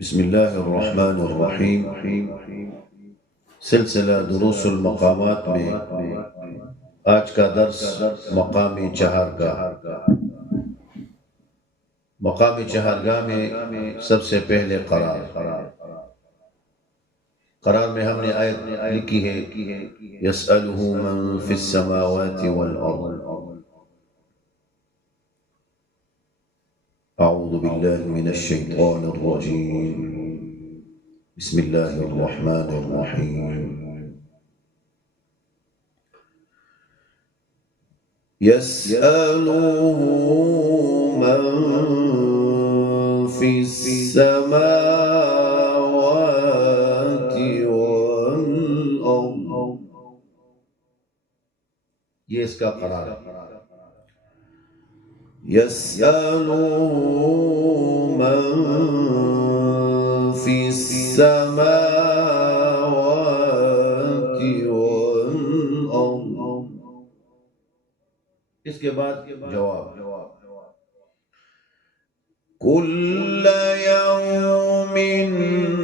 बिस्मिल्लाहिर्रहमानिर्रहीम। सिलसिला दुरूसुल मकामात में आज का दर्स मकामी चहारगाह। मकामी चहारगाह में सबसे पहले करार में हमने आयत लिखी है, यसअलुहु मन फिस समावाति वल अर्द। अऊज़ु बिल्लाहि मिनश शैतानिर रजीम। बिस्मिल्लाहिर रहमानिर रहीम। यसअलुहु मन फिस समावाति वल अर्द। ये इसका करार है। यसअलुहु मन फिस समावाति वल अर्द। इसके बाद जवाब, कुल्ल यौमिन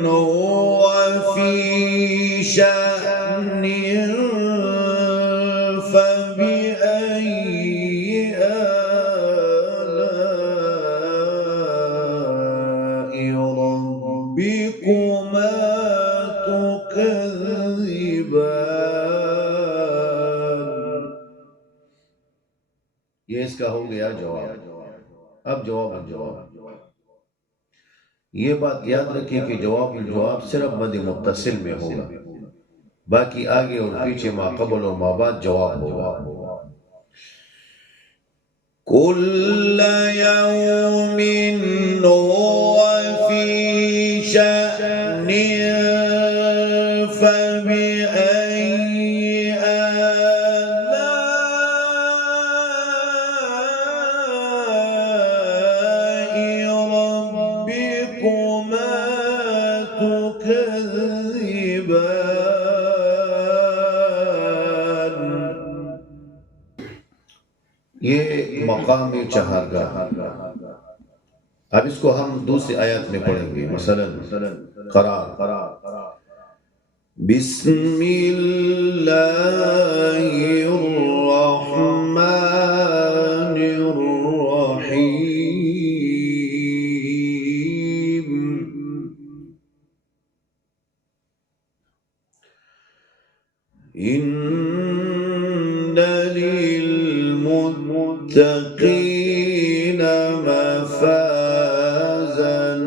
हुवा फी शअनिन फबिअय्यि आलाइ रब्बिकुमा तुकज़्ज़िबान। ये इसका हो गया जवाब। अब जवाब। ये बात याद रखिए कि जवाब सिर्फ मद मुत्तसिल में होगा, बाकी आगे और पीछे मा क़बल और मा बाद जवाब होगा। कुल्ल यौमिन हुवा फी शअनिन फबिअय्यि आलाइ रब्बिकुमा तुकज़्ज़िबान। ये मकामी चहारगाह। अब इसको हम दूसरी आयत में पढ़ेंगे। मसलन करार, बिस्मिल्लाहिर्रहमानिर्रहीम। इन्न लिलमुत्तक़ीन मफ़ाज़न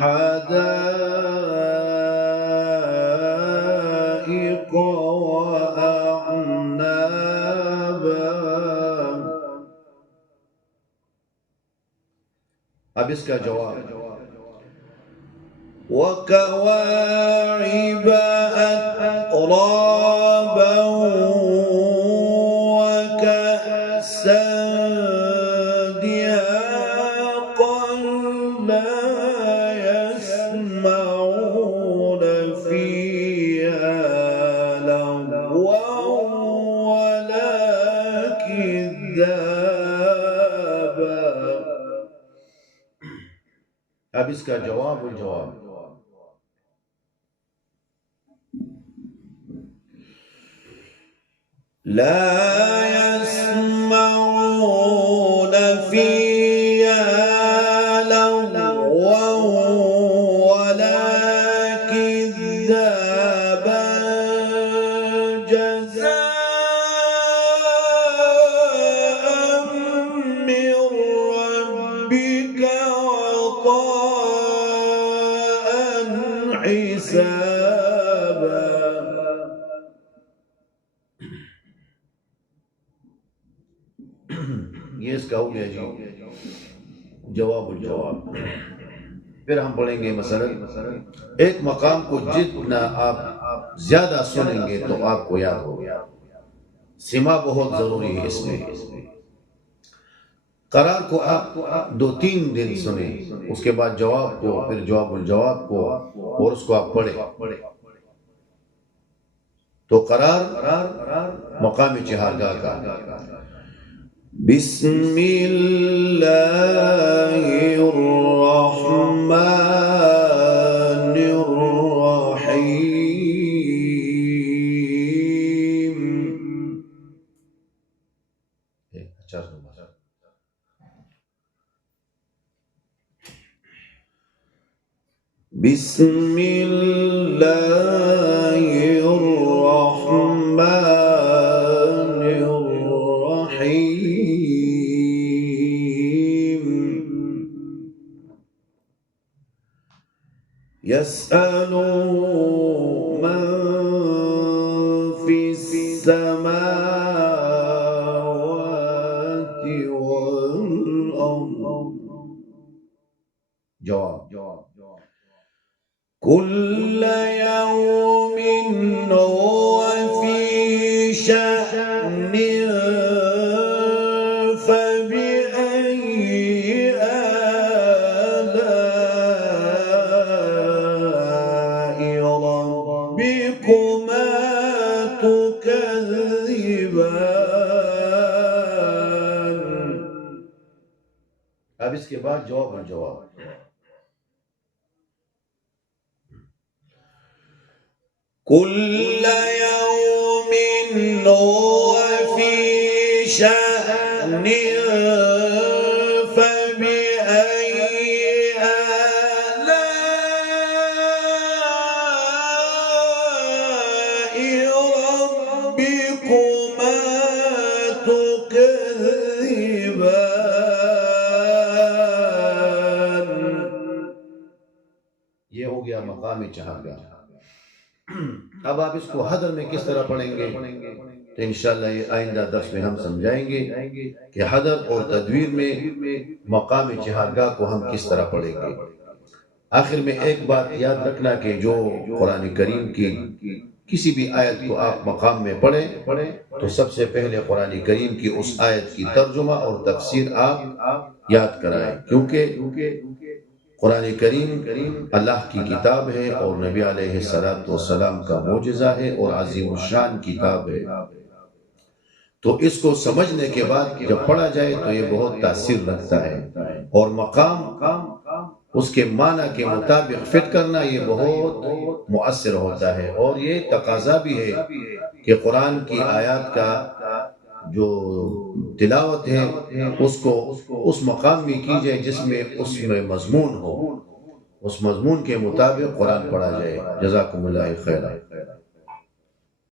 हदाइक़ वअअनाबा। अब इसका जवाब, वकवाइब अतराबा वकअसन दिहाक़न ला यस्मऊन फ़ीहा लग़वन वला किज़्ज़ाबा। अब इसका जवाब, ला यस्मऊन फ़ीहा लग़वन वला किज़्ज़ाबा जज़ाअ मिन रब्बिक अताअन हिसाबा। ये इसका हो गया जी जवाब। फिर हम पढ़ेंगे मसलन एक मकाम को जितना आप ज्यादा सुनेंगे तो आपको याद होगा। सिमा बहुत जरूरी है इसमें। करार को आप 2-3 दिन सुने, उसके बाद जवाब को, फिर जवाब को, और उसको आप पढ़े। तो करार मकामी चहारगाह का, बिस्मिल्लाहिर्रहमानिर्रहीम। बिस्मिल्लाहिर्रहमानिर्रहीम यसअलु मन फिस्समावाति वल अर्द। जवाब कुल्ल यौमिन हुव फी शअनिन फबिअय्यि आलाइ रब्बिकुमा तुकज़्ज़िबान। अब इसके बाद जवाब और जवाब। कुल्ल यौमिन हुव फी शअनिन फबिअय्यि आलाइ रब्बिकुमा तुकज़्ज़िबान। ये हो गया मकाम चहारगा। अब आप इसको हदर में किस तरह पढ़ेंगे तो इंशाअल्लाह ये आइंदा दर्स में हम समझाएंगे कि हदर और तदवीर में मकाम चहारगा को हम किस तरह पढ़ेंगे। आखिर में एक बात याद रखना कि जो कुरान करीम की किसी भी आयत को आप मकाम में पढ़ें तो सबसे पहले कुरान करीम की उस आयत की तर्जुमा और तफसीर आप याद कराएं, क्योंकि कुरान करीम अल्लाह की किताब है और नबी अलैहिस्सलाम का मोजज़ा है और अज़ीम शान किताब है। तो इसको समझने के बाद जब पढ़ा जाए तो ये बहुत तासीर रखता है और मकाम उसके माना के मुताबिक फिट करना ये बहुत मुअस्सिर होता है। और ये तकाजा भी है कि कुरान की आयत का जो तिलावत है उसको उस मकाम में की जाए जिसमें उसमें मजमून हो, उस मजमून के मुताबिक कुरान पढ़ा जाए। जज़ाकुमुल्लाह खैरा।